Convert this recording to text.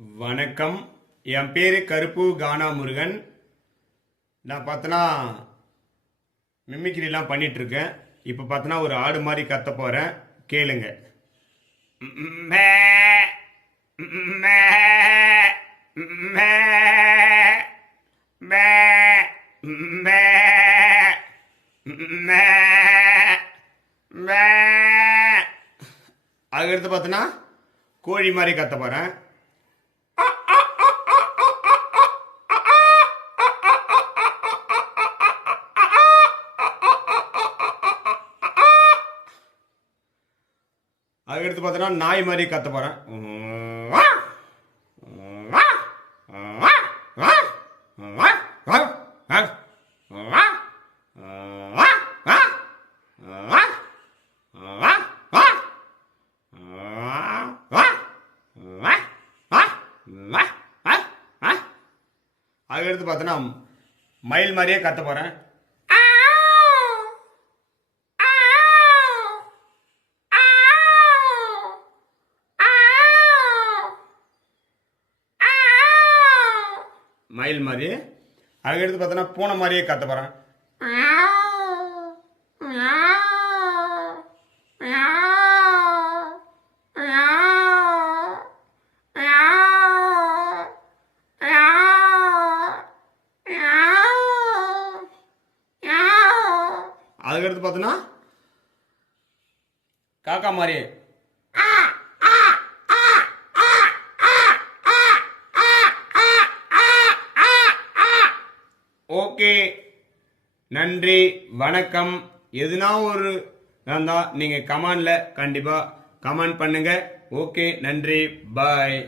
வணக்கம். என் பேர் கருப்பு கானா முருகன். நான் பார்த்தனா மிமிக்ரிலாம் பண்ணிகிட்ருக்கேன். இப்போ பார்த்தனா ஒரு ஆடு மாதிரி கத்த போகிறேன், கேளுங்க. மே மே மே மே மே மே மே. அதுக்கடுத்து பார்த்தனா கோழி மாதிரி கத்த போகிறேன். அதுக்கடுத்து பார்த்தோன்னா நாய் மாதிரி கத்த போகிறேன். அதுக்கடுத்து பார்த்தோன்னா மயில் மாதிரியே கத்த போகிறேன். மயில் மாதிரி. அதுக்கடுத்து பார்த்தோன்னா பூனை மாதிரியே கத்த போகிறேன். அதுக்கடுத்து பார்த்தோன்னா காக்கா மாதிரியே. ஓகே, நன்றி, வணக்கம். எதுனா ஒரு இருந்தால் நீங்கள் கமெண்டில் கண்டிப்பாக கமெண்ட் பண்ணுங்கள். ஓகே, நன்றி, பாய்.